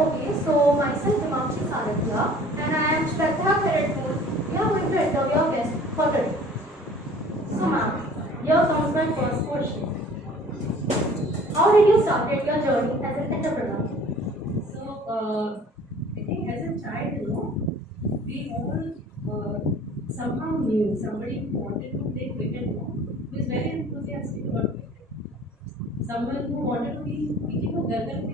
Okay, so myself Himanshi Sarathia and I am Shraddha Kharadpur. We are going to interview our guest for today. So ma'am, here comes my first question. How did you started your journey as an entrepreneur? I think as a child, we all somehow knew somebody who wanted to play cricket, who is very enthusiastic about cricket. Someone who wanted to be teaching a girl cricket.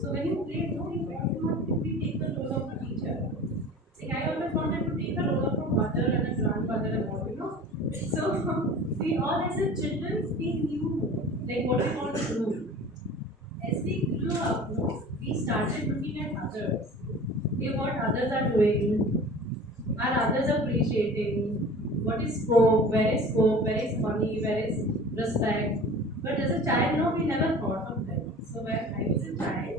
So when you play, you automatically take the role of a teacher. Like I always wanted to take the role of a mother and a grandmother and all. So we all as a children, we knew like what we want to do. As we grew up, we started looking at others. Okay, what others are doing, are others appreciating, what is scope, where is money, where is respect. But as a child, no, we never thought of them. So when I was a child,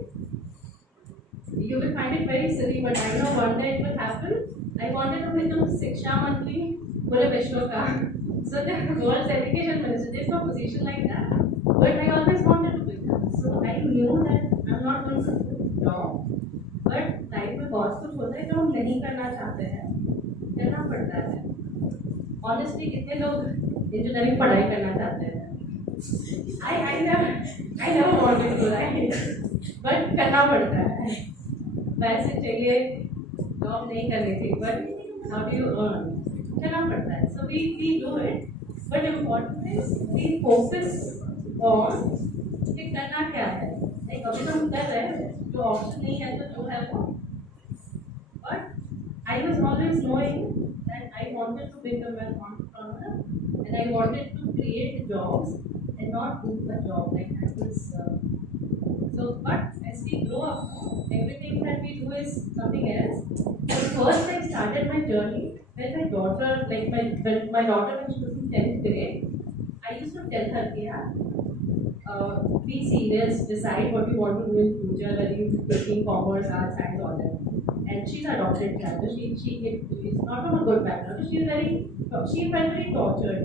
you will find it very silly, but I know one day it will happen. I wanted to become Shiksha Mantri Pure Vishwa ka. So the world's education minister, there's no position like that. But I always wanted to become. So I knew that I'm not going to do job. But life में बहुत कुछ होता है जो हम नहीं करना चाहते हैं, करना पड़ता है. Honestly, कितने लोग इंजीनियरिंग पढ़ाई करना चाहते हैं? I never wanted to, right? But करना पड़ता है. पैसे चाहिए, जॉब नहीं करनी थी, but how do you earn? करना पड़ता है. So we do it, but important is we focus on कि करना क्या है. Like अभी तो हम कर रहे हैं, जो ऑप्शन नहीं है तो जो है वो. But I was always knowing that I wanted to become an entrepreneur and I wanted to create jobs and not do a job like I was. But as we grow up, everything that we do is something else. So first, I started my journey when my daughter, when my daughter when she was in 10th grade, I used to tell her, be serious, decide what you want to do in future, whether you're taking commerce, arts, science, all that. And she's an adopted child, so she's not from a good background. So she felt very tortured.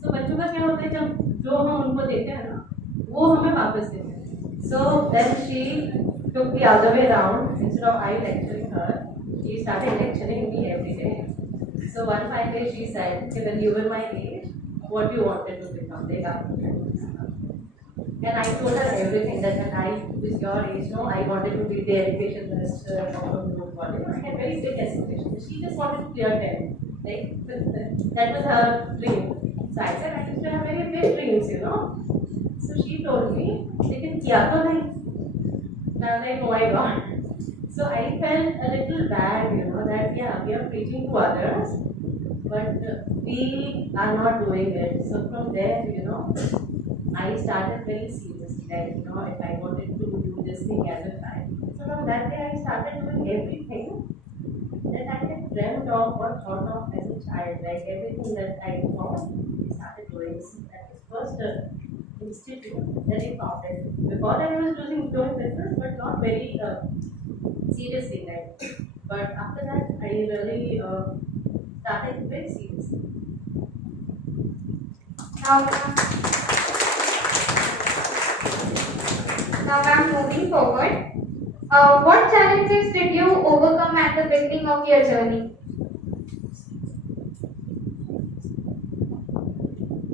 So बच्चों का क्या होता है जब जो हम उनको देते हैं ना, वो हमें वापस देते हैं. So then she took the other way around. Instead of I lecturing her, she started lecturing me every day. So one fine day she said, okay, when you were my age, what you wanted to become? And I told her everything that when I was your age, I wanted to be the education minister of the college. I had very big aspirations. She just wanted to clear 10. Like, that was her dream. So I said, I used to have very big dreams, So she told me, लेकिन किया तो नहीं. And I was like, oh my God. So I felt a little bad, that we are preaching to others, but we are not doing it. So from there, I started very seriously, like, if I wanted to do this thing as a child. So from that day, I started doing everything that I had dreamt of or thought of as a child. Like everything that I thought, I started doing. So that was first institute that I founded. Before that, I was doing business, but not very seriously, right? But after that, I really started very seriously. Now I'm moving forward. What challenges did you overcome at the beginning of your journey?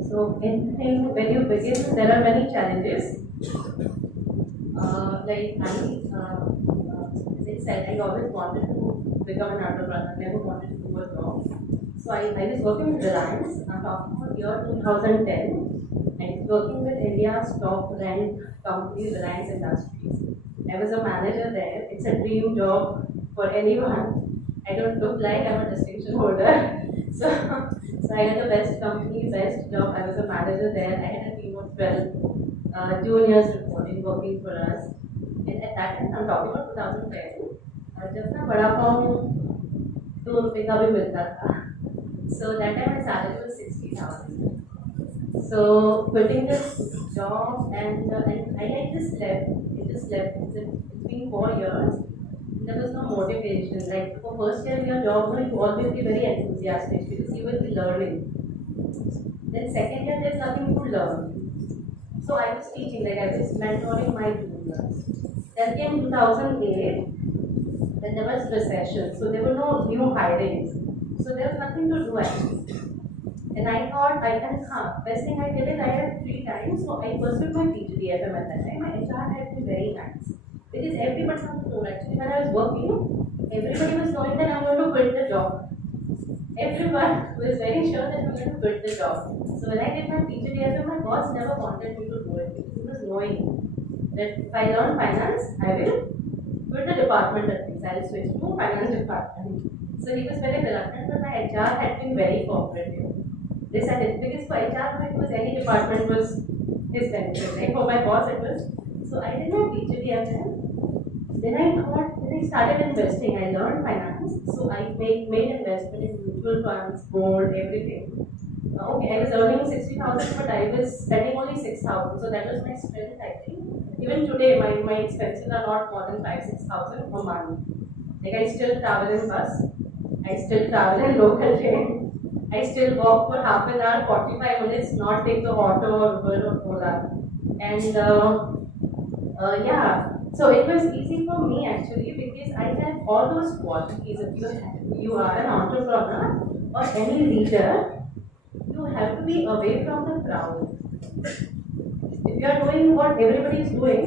So anything when you begin, there are many challenges. Like I said, I always wanted to become an entrepreneur. Never wanted to do a job. So I was working with Reliance. I'm talking about year 2010. I was working with India's top ranked company, Reliance Industries. I was a manager there. It's a dream job for anyone. I don't look like I'm a distinction holder. So I had the best company, best job. I was a manager there. I had a team of 12 juniors reporting, working for us. And at that time, I'm talking about 2010. जब ना बड़ा पाव ₹2 का भी मिलता था. So that time my salary was 60,000. So quitting this job and I just left. It's been 4 years. There was no motivation. Like for first year in your job, you always be very enthusiastic because you will be learning. Then second year, there's nothing to learn. So I was teaching, like I was mentoring my juniors. Then came 2008, then there was recession, so there were no new hirings. So there was nothing to do actually. And I thought best thing I did is I had free time, so I pursued my PGDFM at that time. My HR had been very nice. Because everybody on the floor, actually, when I was working, everybody was knowing that I'm going to quit the job. Everyone was very sure that I'm going to quit the job. So when I did my PGDFM, my boss never wanted me to do it because he was knowing that if I learn finance, I will quit the department at least. I'll switch to finance department. So he was very reluctant, but my HR had been very cooperative. They said it because for HR, it was any department was his benefit. Like for my boss, it was. So I did my PGDFM. Then I started investing. I learned finance. So I made investment in mutual funds, gold, everything. Okay, I was earning 60,000, but I was spending only 6,000. So that was my strength, I think. Even today, my expenses are not more than 5,000-6,000 per month. Like I still travel in bus. I still travel in local train. I still walk for half an hour, 45 minutes, not take the auto or Uber or Ola. And yeah, so it was easy for me actually because I had all those qualities. If you are an entrepreneur or any leader, you have to be away from the crowd. If you are doing what everybody is doing,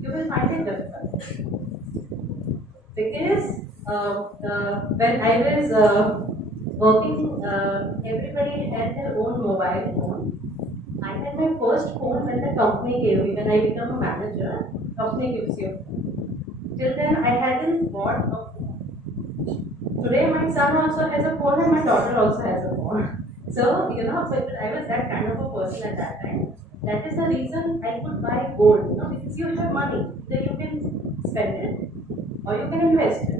you will find it difficult. Because when I was working, everybody had their own mobile phone. I had my first phone when the company gave me. When I became a manager, company gives you. Till then, I hadn't bought a phone. Today, my son also has a phone and my daughter also has a phone. So, so I was that kind of a person at that time. That is the reason I could buy gold, because you have money. Then you can spend it or you can invest it.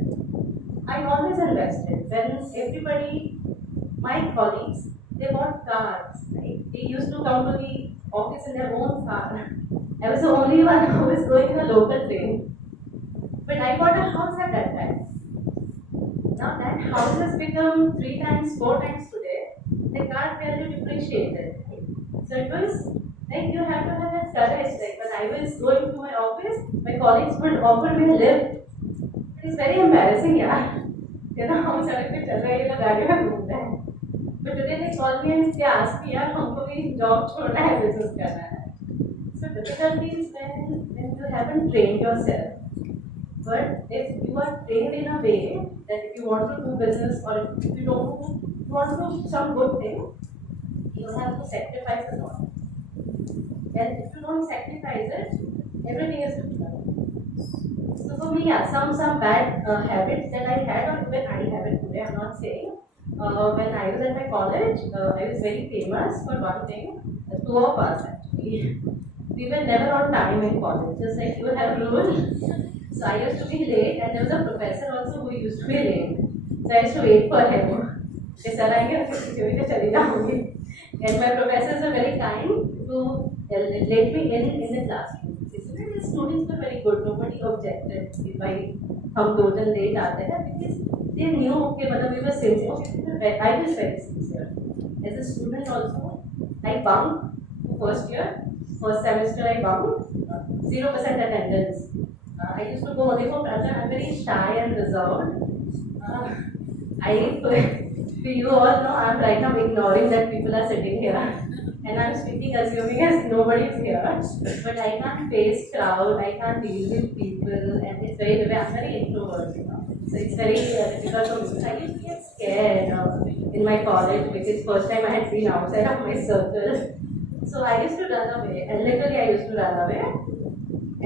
I always invested. When everybody, my colleagues, they bought cars. Right? They used to come to the office in their own car. I was the only one who was going in a local train. But I bought a house at that time. Now that house has become 3 times, 4 times today. The car value depreciated. Right? So it was like you have to have that courage. Like when I was going to my office, my colleagues would offer me a lift. It is very embarrassing, yeah. हम सड़क पे चल रहे हैं गाड़ी में घूम रहे हैं. But today they call me and they ask me, यार हमको भी job छोड़ना है, business करना है. So difficulty is when you haven't trained yourself. But if you are trained in a way that if you want to do business or if you don't you want to do some good thing, you have to sacrifice a lot. And if you don't sacrifice it, everything is difficult. So for me, yeah, some bad habits that I had, or even I have it today, I'm not saying. When I was at my college, I was very famous for one thing. The two of us actually, we were never on time in college. Just like you have rules. So I used to be late, and there was a professor also who used to be late. So I used to wait for him. He said, and my professors are very kind to let me in the classroom. The students were very good. Nobody objected if हम दो जन late आते हैं because they knew okay मतलब we were sincere. I was very sincere. As a student also, I bunked first year, first semester I bunked 0% attendance. I used to go only for practice. I'm very shy and reserved. You all know I'm right now ignoring that people are sitting here. And I'm speaking assuming as nobody is here. But I can't face crowd, I can't deal with people, and it's I'm very introvert, So it's very difficult for me. I used to get scared in my college because first time I had been outside of my circle. So I used to run away, and literally I used to run away.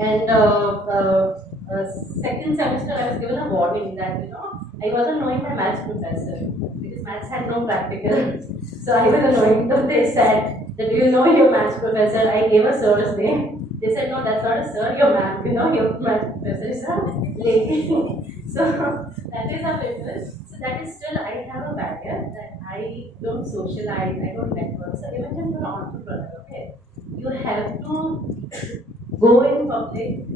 And second semester I was given a warning that, I wasn't knowing my maths professor because maths had no practical. So I was annoying them. They said, that do you know your maths professor? I gave a sir's name. They said, no, that's not a sir, your math, your maths professor is a lady. So that is our business. So that is still, I have a barrier that I don't socialize, I don't network. So even if you're an entrepreneur, okay, you have to go in public,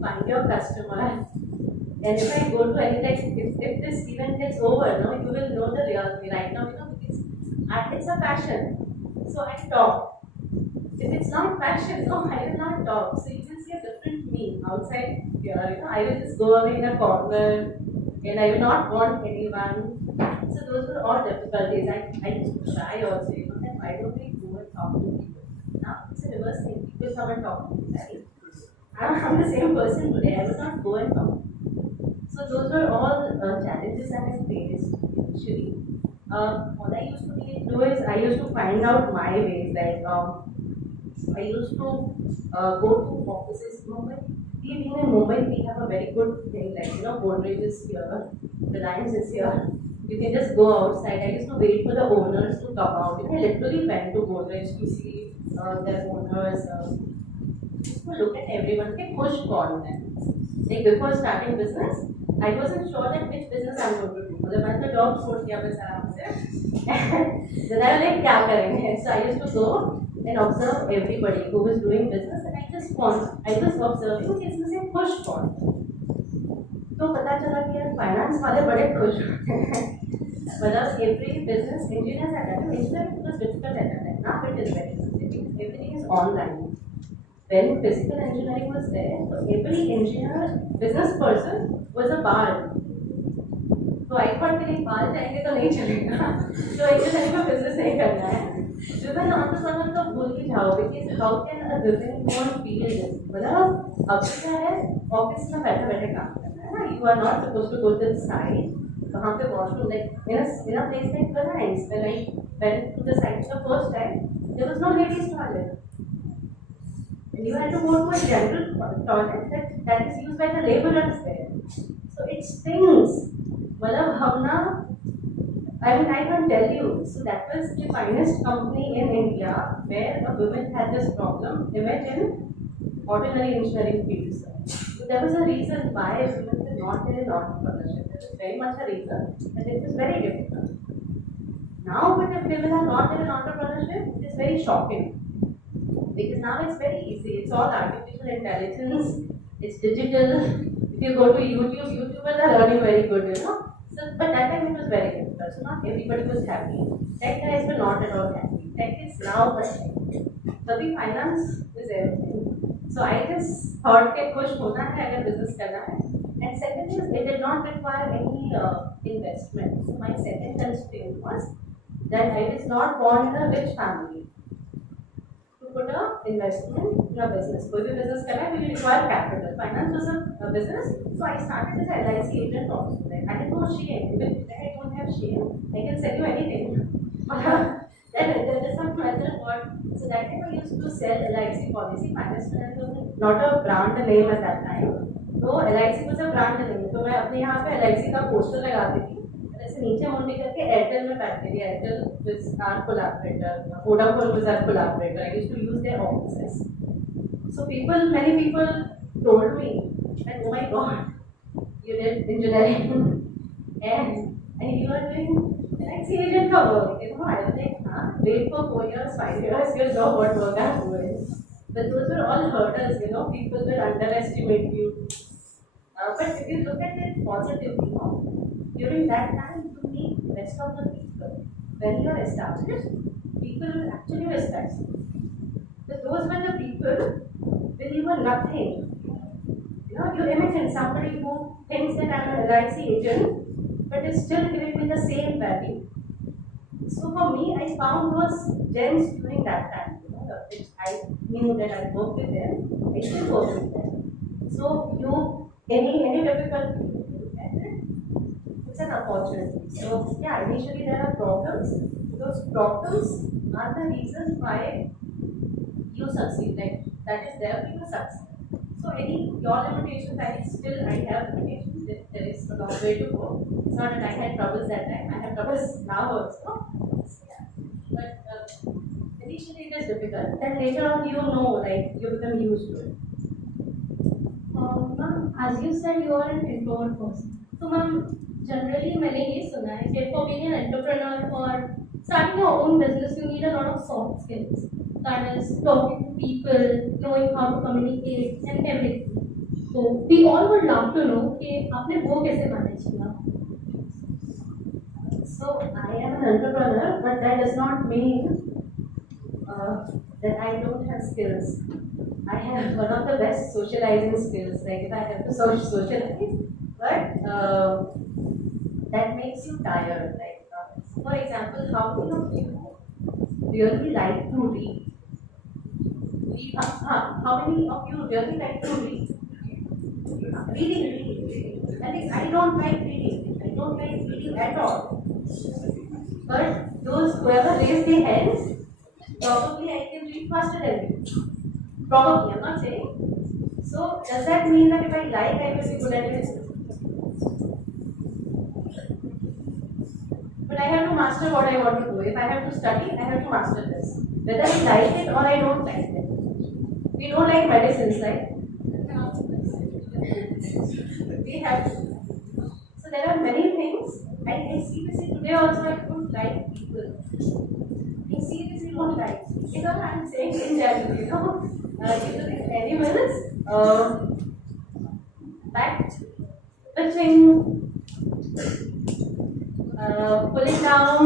find your customer. And if I go to any, like, if this event gets over, you will know the reality right now, because it's a passion. So I talk. If it's not passion, no, I will not talk. So you can see a different me outside here, I will just go away in a corner and I will not want anyone. So those were all difficulties. I used to shy also, that why don't we go and talk to people? Now it's a reverse thing. People come and talk to me, right? I'm the same person today. I will not go and talk. So those were all challenges that I faced initially. What I used to do is I used to find out my ways. Like I used to go to offices in Mumbai. We being in Mumbai, we have a very good thing like Godrej is here, Reliance is here. You can just go outside. I used to wait for the owners to come out. I literally went to Godrej to see their owners. Just to look at everyone. Okay, push call them. Like before starting business, I wasn't sure that which business I'm going to do. मतलब मैंने तो job छोड़ दिया बस आराम से. Then I was like क्या करेंगे? So I used to go and observe everybody who was doing business, and I was observing कि इसमें से push call. तो पता चला कि यार फाइनेंस वाले बड़े खुश होते हैं. मतलब every business engineer at that time, it was difficult at that time. Now it is very easy because everything is online. When physical engineering was there, so every engineer, business person was a bard. तो आई पढ़ के नहीं बाहर जाएंगे तो नहीं चलेगा. तो इंजीनियरिंग में बिजनेस नहीं करना है. Women entrepreneur तो भूल ही जाओ because how can a woman go and feel this? मतलब अब क्या है ऑफिस में बैठे बैठे काम करना है ना. You are not supposed to go to the site. वहाँ पे washroom like in a place like Finezt, when I went to the site the first time, there was no ladies toilet. And you had to go to a general toilet that is used by the laborers there. So it stings. मतलब हम ना, I mean I can tell you. So that was the finest company in India where a woman had this problem. Imagine ordinary engineering fields. So there was a reason why women were not there in entrepreneurship. There was very much a reason, and it was very difficult. Now, but if women are not there in entrepreneurship, it is very shocking. Because now it's very easy. It's all artificial intelligence. It's digital. If you go to YouTube, YouTubers are earning very good, So, but that time it was very difficult. So not everybody was happy. Tech guys were not at all happy. Tech is now, but the finance is everything. So I just thought that push hona hai agar business karna hai. And second is it did not require any investment. So my second constraint was that I was not born in a rich family. Put a investment in a business. कोई भी business करना है, we require capital. Finance was a business, so I started as an LIC agent also. Like, I had no shame. Even if I don't have shame, I can sell you anything. That is not matter what. So that time I used to sell LIC policy. Finance was not a brand name at that time. So LIC was a brand name. तो मैं अपने यहाँ पे LIC का poster लगाती थी. ऐसे नीचे मुंडी करके एयरटेल में बैठ गई. Airtel was our collaborator. Vodafone was our collaborator. I used to use their offices. So many people told me that, oh my God, you did engineering and you are doing LIC agent का work. I was like, wait for 4 years, 5 years, you'll know what work I'm doing. But those were all hurdles, people will underestimate you. But if you look at it positively, during that time you meet rest of the people. When you are established, people will actually respect you. So those were the people when you were nothing. You imagine somebody who thinks that I'm an LIC agent, but is still giving me the same value. So for me, I found those gems during that time. I knew that I worked with them. I still work with them. So any difficulty, it's an opportunity. So yeah, initially there are problems. Those problems are the reason why you succeed. Like that is there for you to succeed. So your limitations, I have limitations. There is a long way to go. It's not that I had troubles that time. I have troubles now also. So, yeah. But initially it is difficult. Then later on you become used to it. Ma'am, as you said, you are an introvert person. So ma'am, generally मैंने ये सुना है कि for being an entrepreneur or starting your own business, you need a lot of soft skills. That is talking to people, knowing how to communicate, and everything. So we all would love to know कि आपने वो कैसे manage किया. So I am an entrepreneur, but that does not mean that I don't have skills. I have one of the best socializing skills. Like if I have to socialize, but that makes you tired. Like for example, how many of you really like to read? How many of you really like to read? Reading. I think I don't like reading. I don't like reading at all. But those whoever raised their hands, probably I can read faster than you. Probably, I'm not saying. So does that mean that if I like, I will be good at it? But I have to master what I want to do. If I have to study, I have to master this. Whether I like it or I don't like it. We don't like medicines, right? We have to. So there are many things. I see this today also. I don't like people. I see this in one life. You know, I'm saying in general, you know, if you think animals, back touching, pulling down.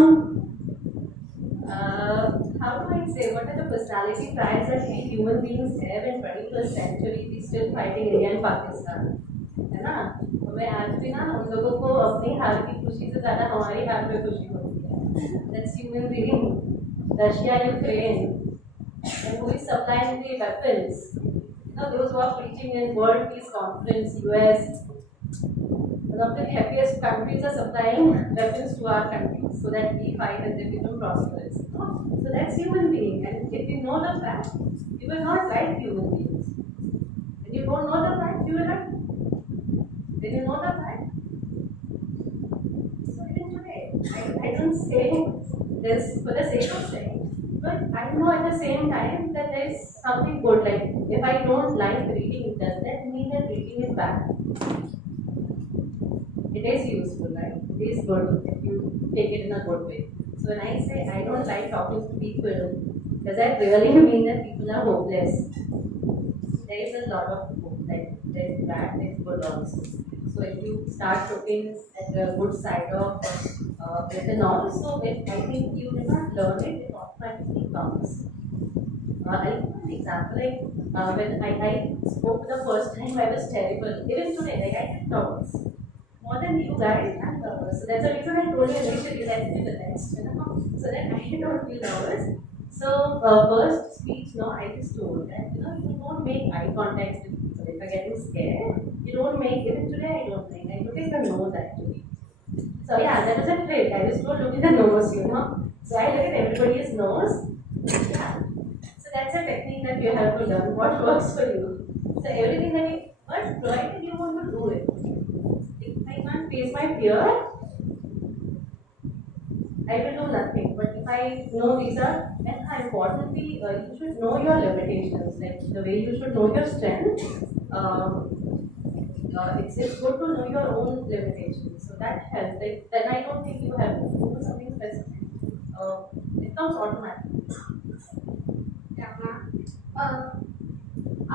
How do I say? What are the personality traits that we human beings have in 21st century? We still fighting India and Pakistan, है ना? हमें आज भी ना हम लोगों को अपनी हार की खुशी से ज़्यादा हमारी हार पे खुशी होती है. That's human being. Russia, Ukraine, and who is supplying the weapons? You know, those who are preaching in World Peace Conference, US. One of the happiest countries are supplying weapons to our country so that we fight and they become prosperous. So that's human being. And if you know the fact, you will not like human beings. When you don't know the fact, you will like. When you know the fact, so even today, I don't say this for the sake of saying, but I know at the same time that there is something good. Like if I don't like reading, does that mean that reading is bad? It is useful, right? It is good if you take it in a good way. So when I say I don't like talking to people, does that really mean that people are hopeless? There is a lot of hope. Like there is bad, there is good also. So if you start looking at the good side of it and also, I think you will not learn it, it automatically comes. I'll give an example. Like when I spoke the first time, I was terrible. Even today, like I did nervous. More than you guys, I'm nervous. So that's the reason I told you initially let's do the next, you know, so that I don't feel nervous. So first speech, no, I just told that you know you don't make eye contact with people. If you're getting scared, you don't make. Even today, I don't make. I look at the nose actually. So yeah, that was a trick. I just don't look at the nose, you know. So I look at everybody's nose. Yeah. So that's a technique that you have to learn. What works for you. So everything that you, but provided you want to do it. If I can't face my fear, I will do nothing. But if I know these are, and importantly, you should know your limitations. Like the way you should know your strength. It's good to know your own limitations. So that helps. Like then I don't think you have to do something specific. It comes automatically. क्या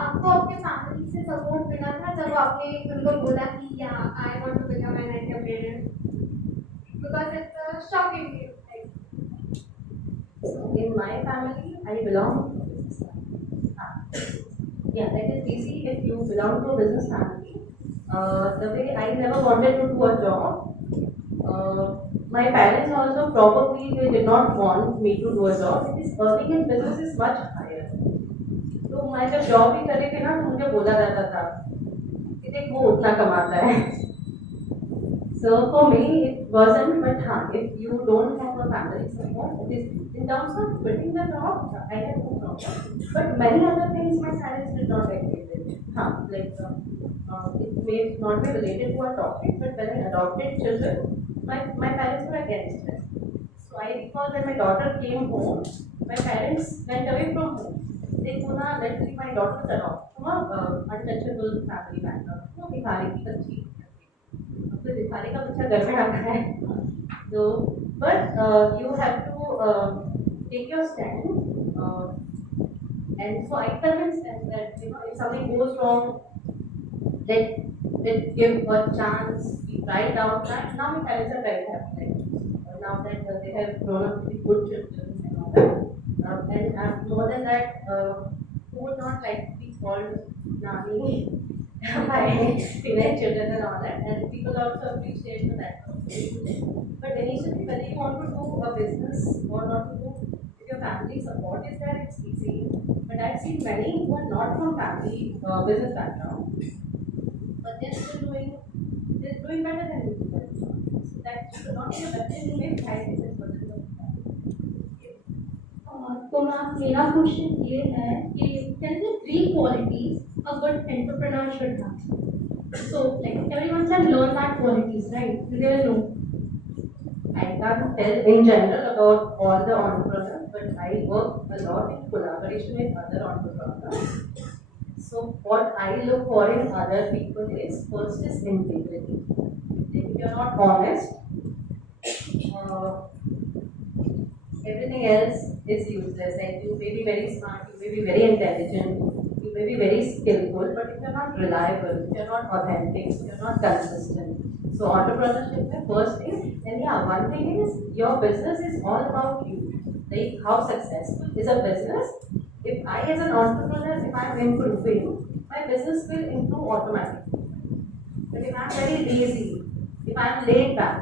आपको आपके family से support मिला था जब आपने उनको बोला कि yeah I want to become an entrepreneur because it's a shocking news So in my family, I belong to a business family. Yeah, that is easy if you belong to a business family. The way I never wanted to do a job, my parents also probably they did not want me to do a job because earning in business is much higher. तो मैं जब job भी कर रही थी ना तो मुझे बोला जाता था कि देख वो उतना कमाता है. So for me it wasn't, but if you don't have a family support, it is in terms of quitting the job, I have no problem. But many other things my parents did not agree with. It may not be related to our topic, but when I adopted children, my parents were against it. So I recall when my daughter came home, my parents went away from home. They could not let my daughter adopt from a untouchable family background. No, भिखारी की बच्ची. अब तो भिखारी का बच्चा घर में आता है. So, but you have to take your stand. And so I convinced them that you know if something goes wrong, let's give a chance. We tried out. Now my parents are very happy. Now that they have grown up to be good children and all that. And more than that, who would not like to be called Nani by Finezt children and all that, and people also appreciate that. But initially, whether you want to do a business or not to do, if your family support is there, it's easy. But I've seen many who are not from family business background, but they're doing better than you. So that should not be a better in maybe 5-6% of the time. तो ma'am मेरा question ये है कि can the three qualities a good entrepreneur should have? So like everyone can learn that qualities, right? They will know. I can't tell in general about all the entrepreneurs, but I work a lot in collaboration with other entrepreneurs. So what I look for in other people is first is integrity. If you're not honest, everything else is useless. Like you may be very smart, you may be very intelligent, you may be very skillful, but if you're not reliable, if you're not authentic, if you're not consistent. So entrepreneurship is first thing. And yeah, one thing is your business is all about you. Like how successful is a business? If I as an entrepreneur, if I'm improving, my business will improve automatically. But if I'm very lazy, if I'm laid back,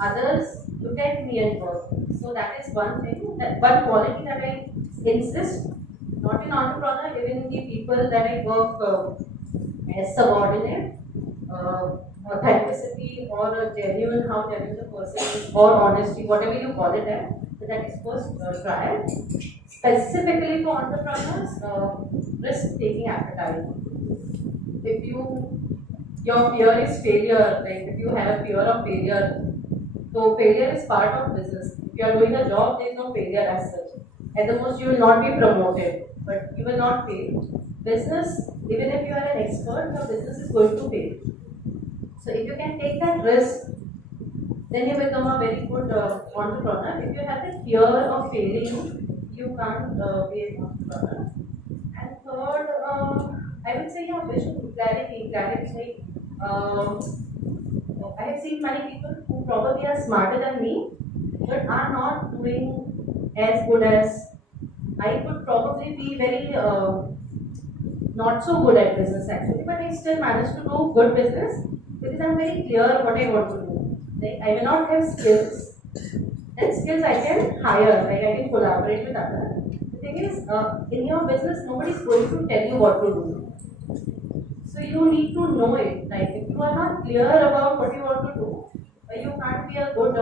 others look at me and work. So that is one thing, that one quality that I insist, not in entrepreneur, even the people that I work as subordinate, authenticity or a genuine, how genuine the person is, or honesty, whatever you call it as. So that is first trial. Specifically for entrepreneurs, risk-taking appetite. If your fear is failure, like if you have a fear of failure, so failure is part of business. If you are doing a job, there is no failure as such. At the most, you will not be promoted, but you will not fail. Business, even if you are an expert, your business is going to fail. So if you can take that risk, then you become a very good entrepreneur. If you have the fear of failing, you can't be an entrepreneur. And third, I would say your vision, clarity. I have seen many people who probably are smarter than me, but are not doing as good as I could probably be very not so good at business actually, but I still managed to do good business because I'm very clear what I want to do. Like I may not have skills, and skills I can hire, like I can collaborate with others. The thing is, in your business, nobody is going to tell you what to do. So you need to know it. Like if you are not clear about what you want to do, you can't be a good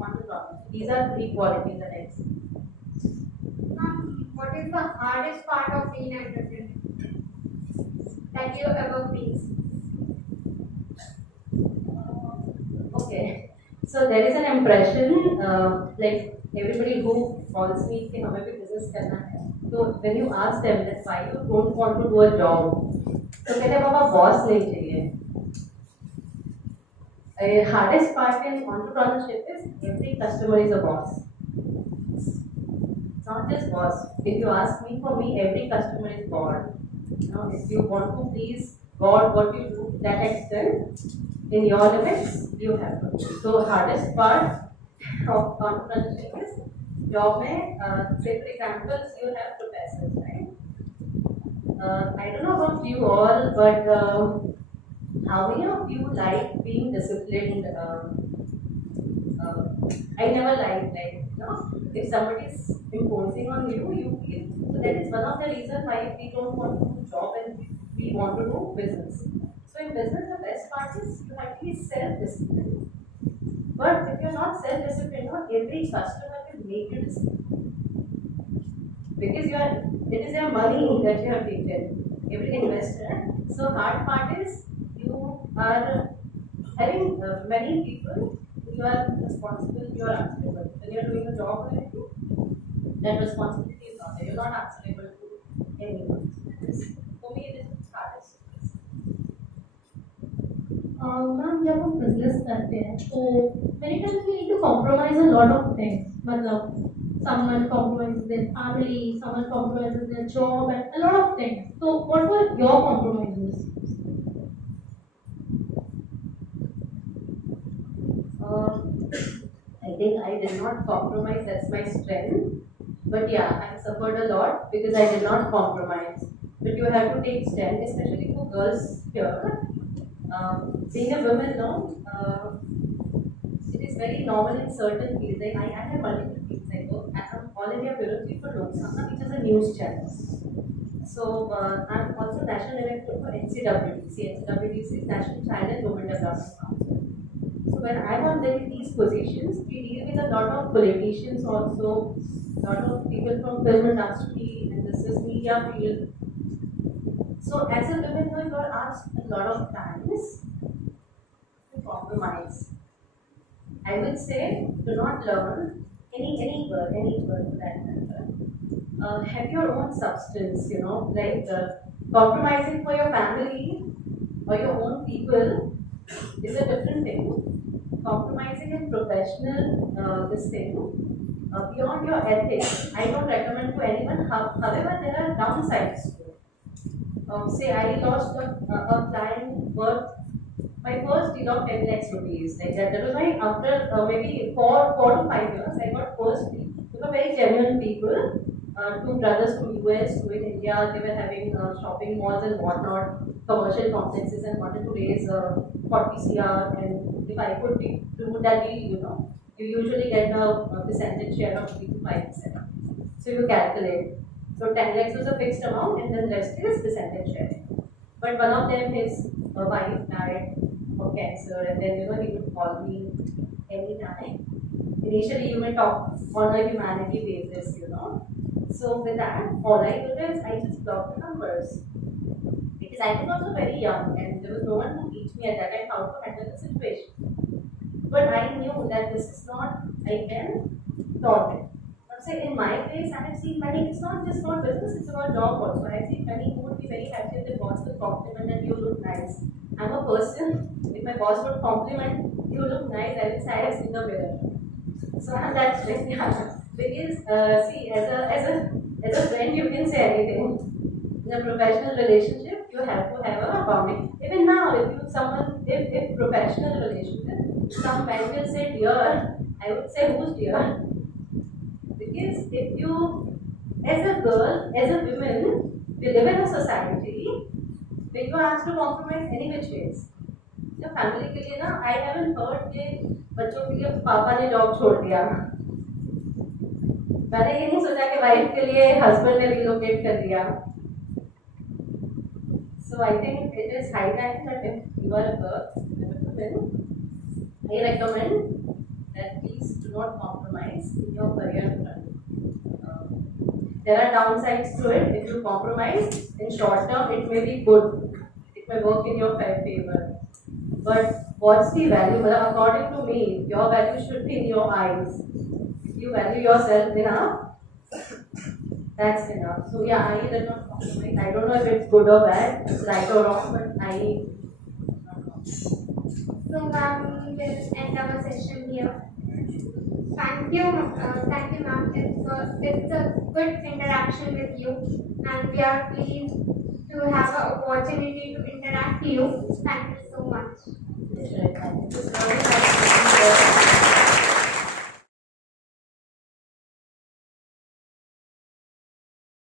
entrepreneur. These are three qualities that I see. What is the hardest part of being an entrepreneur that you ever faced? Okay, so there is an impression, like everybody who calls me कि हमें भी business करना है. So when you ask them that why you don't want to do a job, तो कहते हैं पापा boss नहीं चाहिए. The hardest part in entrepreneurship is every customer is a boss. It's not just boss. If you ask me, for me, every customer is God. You know, if you want to please God, what you do to that extent, in your limits, you have to. So hardest part of entrepreneurship is job में, say for example, you have professors, right? I don't know about you all, but how many of you like being disciplined? I never liked, like, you know, if somebody is imposing on you, you feel. So that is one of the reasons why we don't want to do job and we want to do business. So in business, the best part is you have to be self-disciplined. But if you're not self-disciplined, not every customer will make you disciplined. Because it is your money that you have taken, every investor. So hard part is you are having many people, you are responsible, you are answerable. When you are doing a job or anything, that responsibility is not there. You are not answerable to anyone. For me, it is hardest. Ma'am जब हम business करते हैं तो many times we need to compromise a lot of things. मतलब someone compromises their family, someone compromises their job, and a lot of things. So what were your compromises? I think I did not compromise. That's my strength. But yeah, I suffered a lot because I did not compromise. But you have to take stand, especially for girls here. Being a woman, no, it is very normal in certain fields. Like I have multiple fields. I work at All India Bureau Chief for Lok Sabha, which is a news channel. So I'm also national director for NCWDC. NCWDC is National Child and Women Development Council. So when I'm on these positions, we deal with a lot of politicians also, a lot of people from film industry and this is media field. So as a woman, you are asked a lot of times to compromise. I would say do not learn any girl for that matter. Have your own substance, like compromising for your family or your own people is a different thing. Compromising in professional this thing beyond your ethics, I don't recommend to anyone. However, there are downsides to it. Say I lost a client worth my first deal of 10 lakhs rupees. Like that was my after maybe 4 to 5 years. I got first deal. They were very genuine people. Two brothers from US, two in India. They were having shopping malls and whatnot, commercial complexes, and wanted to raise 40 CR. And if I could do that deal, you usually get a percentage share of 3 to 5%. So you calculate. So 10 lakhs was a fixed amount, and then the rest is percentage share. But one of them, his wife died of cancer, and then he would call me anytime. Initially, you may talk on a humanity basis. So with that, all I did is I just blocked the numbers because I was also very young, and there was no one to teach me at that time how to handle the situation. But I knew that this is not I can tolerate. Say in my case, I have seen many. It's not just about business; it's about job also. I have seen many who would be very happy if the boss will compliment that you look nice. I'm a person. If my boss would compliment you look nice, I would say I have seen the mirror. So that's like because see, as a friend, you can say anything. In a professional relationship, you have to have a boundary. Even now, if professional relationship, some men will say dear. I would say who's dear. Because if you, as a girl, as a woman, we live in a society where you are asked to compromise any which ways. Your family के लिए ना, I haven't heard कि बच्चों के लिए पापा ने job छोड़ दिया. मैंने ये नहीं सोचा कि वाइफ के लिए हस्बैंड ने रिलोकेट कर दिया. So I think it is high time that if you are a girl, I recommend that please do not compromise in your career front. There are downsides to it. If you compromise in short term, it may be good. It may work in your favor. But what's the value? Well, according to me, your value should be in your eyes. If you value yourself enough, that's enough. So yeah, I did not compromise. I don't know if it's good or bad, it's right or wrong, but I did not compromise. So ma'am, we'll end our session here. Thank you, ma'am. It's a good interaction with you, and we are pleased to have an opportunity to interact with you. Thank you so much. Thank you.